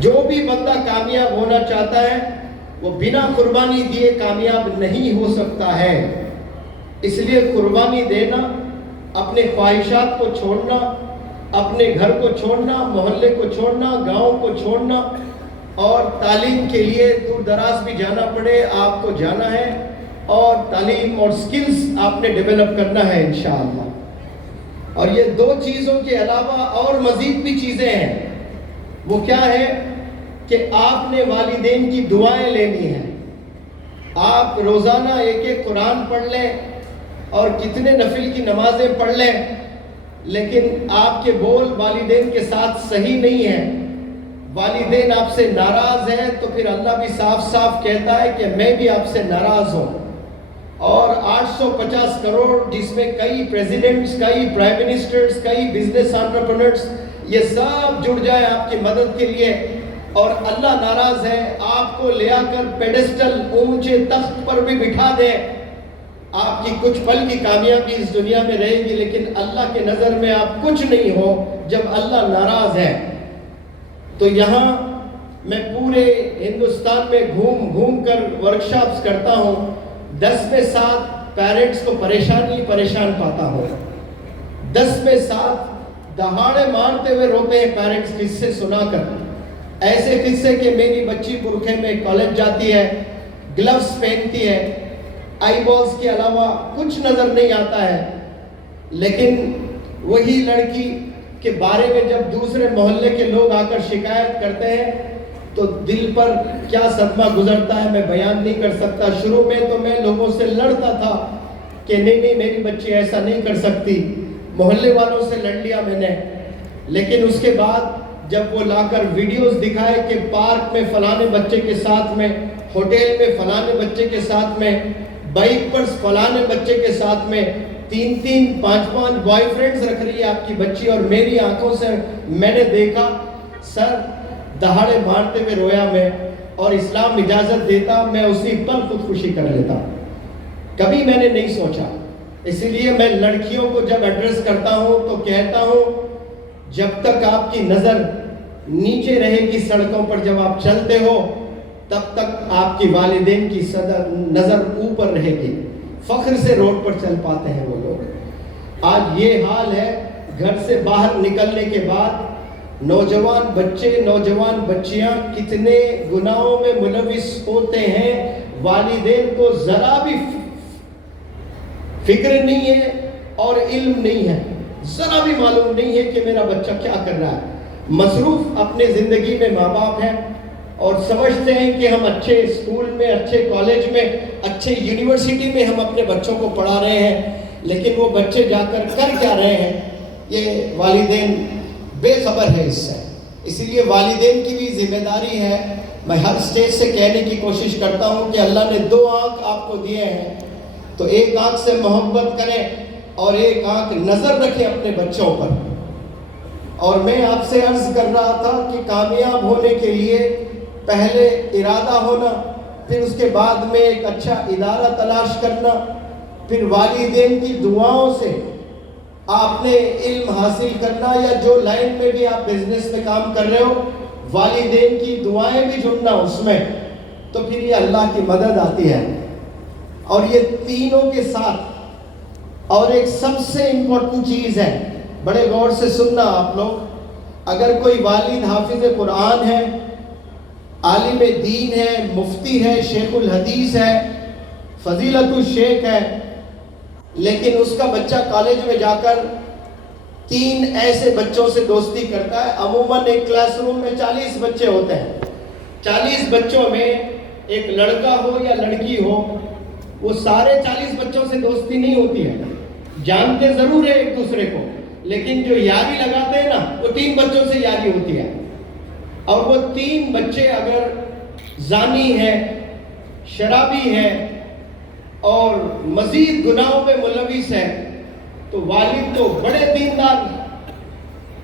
جو بھی بندہ کامیاب ہونا چاہتا ہے وہ بنا قربانی دیے کامیاب نہیں ہو سکتا ہے. اس لیے قربانی دینا، اپنے خواہشات کو چھوڑنا، اپنے گھر کو چھوڑنا، محلے کو چھوڑنا، گاؤں کو چھوڑنا، اور تعلیم کے لیے دور دراز بھی جانا پڑے آپ کو جانا ہے، اور تعلیم اور سکلز آپ نے ڈیولپ کرنا ہے انشاءاللہ. اور یہ دو چیزوں کے علاوہ اور مزید بھی چیزیں ہیں. وہ کیا ہے کہ آپ نے والدین کی دعائیں لینی ہیں. آپ روزانہ ایک قرآن پڑھ لیں اور کتنے نفل کی نمازیں پڑھ لیں، لیکن آپ کے بول والدین کے ساتھ صحیح نہیں ہیں، والدین آپ سے ناراض ہیں، تو پھر اللہ بھی صاف صاف کہتا ہے کہ میں بھی آپ سے ناراض ہوں. اور 850 کروڑ جس میں کئی پریزیڈنٹس، کئی پرائم منسٹرز، کئی بزنس انٹرپرینرز، یہ سب جڑ جائیں آپ کی مدد کے لیے، اور اللہ ناراض ہے، آپ کو لے آ کر پیڈسٹل اونچے تخت پر بھی بٹھا دے، آپ کی کچھ پل کی کامیابی اس دنیا میں رہے گی، لیکن اللہ کے نظر میں آپ کچھ نہیں ہو جب اللہ ناراض ہے. تو یہاں میں پورے ہندوستان میں گھوم گھوم کر ورکشاپس کرتا ہوں. 10 میں 7 پیرنٹس کو پریشان پاتا ہوں. 10 میں 7 دہاڑے مارتے ہوئے روتے ہیں پیرنٹس قصے سنا کر. ایسے قصے کہ میری بچی برقعے میں کالج جاتی ہے، گلوز پہنتی ہے، آئی بالز کے علاوہ کچھ نظر نہیں آتا ہے، لیکن وہی لڑکی کے بارے میں جب دوسرے محلے کے لوگ آ کر شکایت کرتے ہیں تو دل پر کیا صدمہ گزرتا ہے میں بیان نہیں کر سکتا. شروع میں تو میں لوگوں سے لڑتا تھا کہ نہیں میری بچی ایسا نہیں کر سکتی، محلے والوں سے لڑ لیا میں نے. لیکن اس کے بعد جب وہ لا کر ویڈیوز دکھائے کہ پارک میں فلانے بچے کے ساتھ میں، ہوٹل میں فلانے بچے کے ساتھ میں، بائک پر فلانے بچے کے ساتھ میں 3 5 بوائے فرینڈز رکھ رہی ہے آپ کی بچی، اور میری آنکھوں سے میں نے دیکھا، سر دہاڑے مارتے ہوئے رویا میں. اور اسلام اجازت دیتا میں اسی پر خودکشی کر لیتا. کبھی میں نے نہیں سوچا. اسی لیے میں لڑکیوں کو جب ایڈریس کرتا ہوں تو کہتا ہوں جب تک آپ کی نظر نیچے رہے گی سڑکوں پر، جب آپ چلتے ہو تب تک آپ کی والدین کی نظر اوپر رہے گی. فخر سے روڈ پر چل پاتے ہیں وہ لوگ. آج یہ حال ہے، گھر سے باہر نکلنے کے بعد نوجوان بچے، نوجوان بچیاں کتنے گناہوں میں ملوث ہوتے ہیں. والدین کو ذرا بھی فکر نہیں ہے اور علم نہیں ہے، ذرا بھی معلوم نہیں ہے کہ میرا بچہ کیا کر رہا ہے. مصروف اپنے زندگی میں ماں باپ ہیں اور سمجھتے ہیں کہ ہم اچھے اسکول میں، اچھے کالج میں، اچھے یونیورسٹی میں ہم اپنے بچوں کو پڑھا رہے ہیں، لیکن وہ بچے جا کر کیا رہے ہیں یہ والدین بے خبر ہے اس سے. اسی لیے والدین کی بھی ذمہ داری ہے. میں ہر سٹیج سے کہنے کی کوشش کرتا ہوں کہ اللہ نے 2 آنکھ آپ کو دیے ہیں، تو ایک آنکھ سے محبت کریں اور ایک آنکھ نظر رکھیں اپنے بچوں پر. اور میں آپ سے عرض کر رہا تھا کہ کامیاب ہونے کے لیے پہلے ارادہ ہونا، پھر اس کے بعد میں ایک اچھا ادارہ تلاش کرنا، پھر والدین کی دعاؤں سے آپ نے علم حاصل کرنا، یا جو لائن میں بھی آپ بزنس میں کام کر رہے ہو والدین کی دعائیں بھی جڑنا اس میں، تو پھر یہ اللہ کی مدد آتی ہے. اور یہ تینوں کے ساتھ اور ایک سب سے امپورٹنٹ چیز ہے، بڑے غور سے سننا آپ لوگ. اگر کوئی والد حافظ قرآن ہے، عالم دین ہے، مفتی ہے، شیخ الحدیث ہے، فضیلت الشیخ ہے، لیکن اس کا بچہ کالج میں جا کر 3 ایسے بچوں سے دوستی کرتا ہے. عموماً ایک کلاس روم میں 40 بچے ہوتے ہیں، 40 بچوں میں ایک لڑکا ہو یا لڑکی ہو، وہ سارے 40 بچوں سے دوستی نہیں ہوتی ہے. جانتے ضرور ہے ایک دوسرے کو، لیکن جو یاری لگاتے ہیں نا وہ 3 بچوں سے یاری ہوتی ہے. اور وہ 3 بچے اگر زانی ہیں، شرابی ہیں اور مزید گناہوں میں ملوث ہیں تو والد تو بڑے دیندار.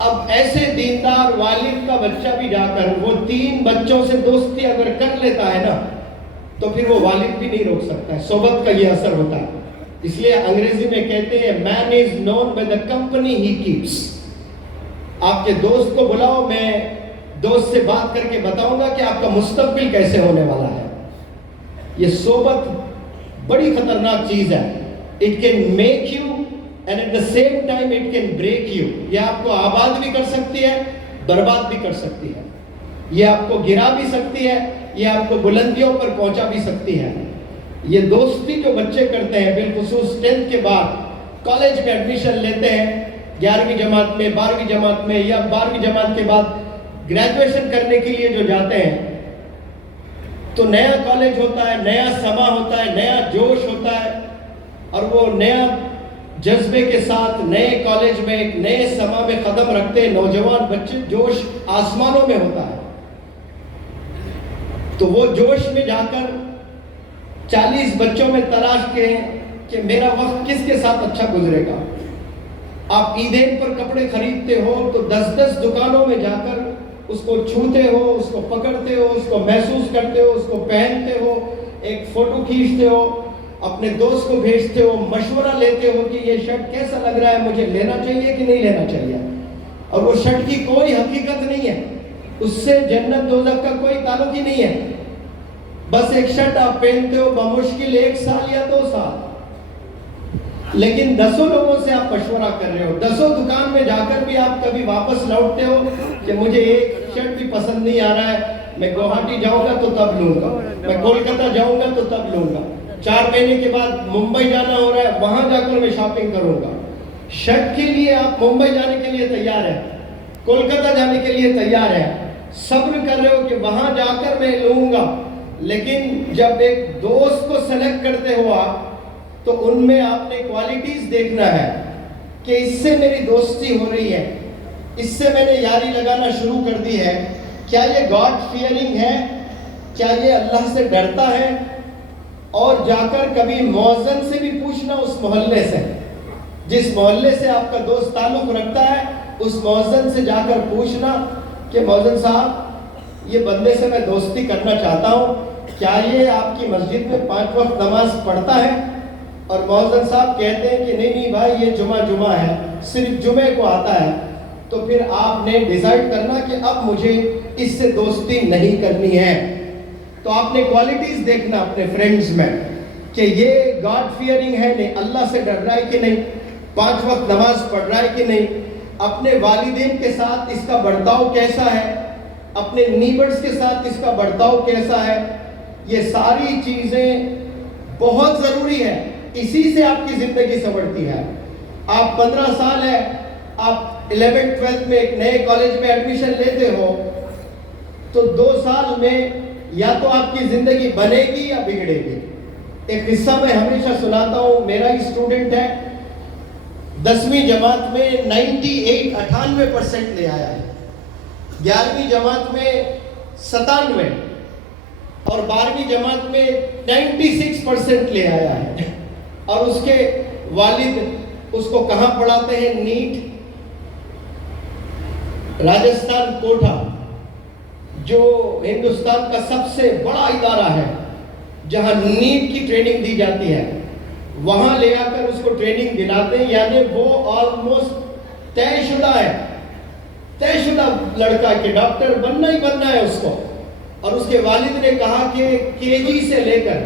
اب ایسے دیندار والد کا بچہ بھی جا کر وہ 3 بچوں سے دوستی اگر کر لیتا ہے نا تو پھر وہ والد بھی نہیں روک سکتا ہے. صحبت کا یہ اثر ہوتا ہے. اس لیے انگریزی میں کہتے ہیں man is known by the company he keeps. آپ کے دوست کو بلاؤ، میں دوست سے بات کر کے بتاؤں گا کہ آپ کا مستقبل کیسے ہونے والا ہے. یہ صحبت بڑی خطرناک چیز ہے. It can make you and at the same time it can break you. یہ آپ کو آباد بھی کر سکتی ہے, برباد بھی کر سکتی ہے. یہ آپ کو گرا بھی سکتی ہے, یہ آپ کو بلندیوں پر پہنچا بھی سکتی ہے. یہ دوستی جو بچے کرتے ہیں بالخصوص 10th کے بعد کالج میں ایڈمیشن لیتے ہیں, 11ویں جماعت میں, 12ویں جماعت میں, یا 12ویں جماعت کے بعد گریجویشن کرنے کے لیے جو جاتے ہیں, تو نیا کالج ہوتا ہے, نیا سما ہوتا ہے, نیا جوش ہوتا ہے, اور وہ نیا جذبے کے ساتھ نئے کالج میں ایک نئے سما میں قدم رکھتے ہیں نوجوان بچے, جوش آسمانوں میں ہوتا ہے. تو وہ جوش میں جا کر 40 بچوں میں تلاش کے کہ میرا وقت کس کے ساتھ اچھا گزرے گا. آپ عیدین پر کپڑے خریدتے ہو تو 10 دکانوں میں جا کر اس کو چھوتے ہو, اس کو پکڑتے ہو, اس کو محسوس کرتے ہو, اس کو پہنتے ہو, ایک فوٹو کھینچتے ہو, اپنے دوست کو بھیجتے ہو, مشورہ لیتے ہو کہ یہ شرٹ کیسا لگ رہا ہے, مجھے لینا چاہیے کہ نہیں لینا چاہیے. اور وہ شرٹ کی کوئی حقیقت نہیں ہے, اس سے جنت دوزخ کا کوئی تعلق ہی نہیں ہے. بس ایک شرٹ آپ پہنتے ہو بمشکل 1 سال یا 2 سال, لیکن 10 لوگوں سے آپ مشورہ کر رہے ہو, 10 دکان میں جا کر بھی آپ کبھی واپس لوٹتے ہو کہ مجھے ایک شرٹ بھی پسند نہیں آ رہا ہے, میں گوہاٹی جاؤں گا تو تب لوں گا, میں کولکتہ جاؤں گا تو تب لوں گا, 4 مہینے کے بعد ممبئی جانا ہو رہا ہے, وہاں جا کر میں شاپنگ کروں گا. شرٹ کے لیے آپ ممبئی جانے کے لیے تیار ہیں, کولکتہ جانے کے لیے تیار ہیں, صبر کر رہے ہو کہ وہاں جا کر میں لوں گا. لیکن جب ایک دوست کو سلیکٹ کرتے ہو آپ, تو ان میں آپ نے کوالٹیز دیکھنا ہے کہ اس سے میری دوستی ہو رہی ہے, اس سے میں نے یاری لگانا شروع کر دی ہے, کیا یہ گاڈ فیئرنگ ہے, کیا یہ اللہ سے ڈرتا ہے. اور جا کر کبھی مؤذن سے بھی پوچھنا, اس محلے سے, جس محلے سے آپ کا دوست تعلق رکھتا ہے, اس مؤذن سے جا کر پوچھنا کہ مؤذن صاحب یہ بندے سے میں دوستی کرنا چاہتا ہوں, کیا یہ آپ کی مسجد میں 5 وقت نماز پڑھتا ہے. اور مؤذن صاحب کہتے ہیں کہ نہیں بھائی یہ جمعہ ہے, صرف جمعے کو آتا ہے, تو پھر آپ نے ڈیسائیڈ کرنا کہ اب مجھے اس سے دوستی نہیں کرنی ہے. تو آپ نے کوالٹیز دیکھنا اپنے فرینڈز میں کہ یہ گاڈ فیئرنگ ہے, نہیں اللہ سے ڈر رہا ہے کہ نہیں, 5 وقت نماز پڑھ رہا ہے کہ نہیں, اپنے والدین کے ساتھ اس کا برتاؤ کیسا ہے, اپنے نیبرز کے ساتھ اس کا برتاؤ کیسا ہے. یہ ساری چیزیں بہت ضروری ہے, اسی سے آپ کی زندگی سنورتی ہے. آپ 15 سال ہے, آپ 11th 12th میں ایک نئے کالج میں ایڈمیشن لیتے ہو, تو 2 سال میں یا تو آپ کی زندگی بنے گی یا بگڑے گی. ایک قصہ میں ہمیشہ سناتا ہوں, میرا ہی اسٹوڈنٹ ہے, 10ویں جماعت میں 98% لے آیا ہے, 11ویں جماعت میں 97, اور 12ویں جماعت میں 96% لے آیا ہے. اور اس کے والد اس کو کہاں پڑھاتے ہیں, نیٹ راجستھان کوٹا, جو ہندوستان کا سب سے بڑا ادارہ ہے جہاں نیٹ کی ٹریننگ دی جاتی ہے, وہاں لے آ کر اس کو ٹریننگ دلاتے ہیں. یعنی وہ آلموسٹ طے شدہ ہے, طے شدہ لڑکا کہ ڈاکٹر بننا ہی بننا ہے اس کو. اور اس کے والد نے کہا کہ KG سے لے کر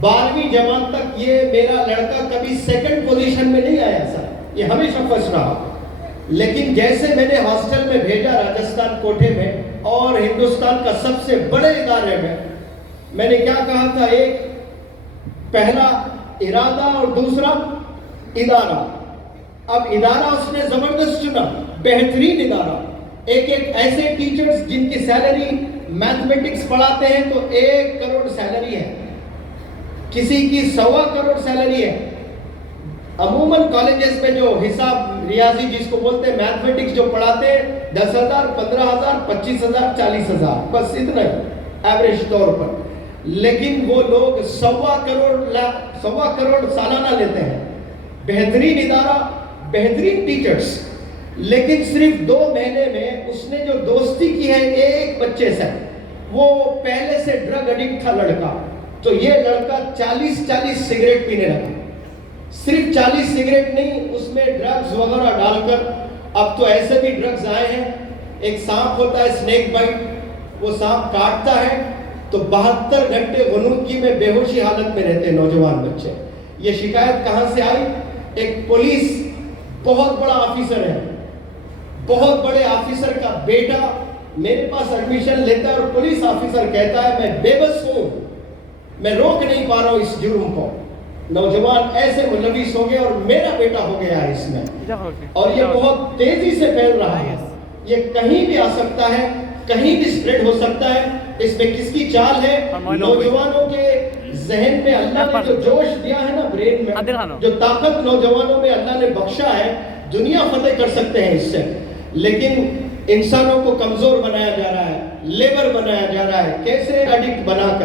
12ویں جماعت تک یہ میرا لڑکا کبھی 2nd پوزیشن میں نہیں آیا سر, یہ ہمیشہ فرسٹ رہا. لیکن جیسے میں نے ہاسٹل میں بھیجا راجستھان کوٹے میں, اور ہندوستان کا سب سے بڑے ادارے میں نے کیا کہا تھا, ایک پہلا ارادہ اور دوسرا ادارہ. اب ادارہ اس نے زبردست چنا, بہترین ادارہ, ایک ایسے ٹیچرز جن کی سیلری میتھمیٹکس پڑھاتے ہیں تو 1 کروڑ سیلری ہے, کسی کی 1.25 کروڑ سیلری ہے. عموماً کالجز میں جو حساب ریاضی جس کو بولتے ہیں میتھمیٹکس جو پڑھاتے ہیں 10,000 15,000 25,000 40,000, بس اتنا ایوریج طور پر. لیکن وہ لوگ 1.25 کروڑ سالانہ لیتے ہیں. بہترین ادارہ, بہترین ٹیچرز, لیکن صرف 2 مہینے میں اس نے جو دوستی کی ہے ایک بچے سے, وہ پہلے سے ڈرگ ایڈکٹ تھا لڑکا, تو یہ لڑکا 40 سگریٹ پینے لگا. صرف 40 سگریٹ نہیں, اس میں ڈرگز وغیرہ ڈال کر, اب تو ایسے بھی ڈرگز آئے ہیں, ایک سانپ ہوتا ہے اسنیک بائٹ, وہ سانپ کاٹتا ہے تو 72 گھنٹے غنودگی میں بے ہوشی حالت میں رہتے ہیں نوجوان بچے. یہ شکایت کہاں سے آئی؟ ایک پولیس بہت بڑا آفیسر ہے, بہت بڑے آفیسر کا بیٹا میرے پاس ایڈمیشن لیتا ہے اور پولیس آفیسر کہتا ہے میں بے بس ہوں, میں روک نہیں پا رہا ہوں اس جرم کو. نوجوان ایسے ملوث ہو گئے اور میرا بیٹا ہو گیا ہے اس میں, اور یہ بہت تیزی سے پھیل رہا ہے. یہ کہیں بھی آ سکتا ہے, کہیں بھی اسپریڈ ہو سکتا ہے. اس میں کس کی چال ہے؟ نوجوانوں کے ذہن میں اللہ نے جو جوش دیا ہے نا, برین میں جو طاقت نوجوانوں میں اللہ نے بخشا ہے, دنیا فتح کر سکتے ہیں اس سے. لیکن انسانوں کو کمزور بنایا جا رہا ہے, لیبر بنایا جا رہا ہے. کیسے؟ ایڈکٹ بنا کر.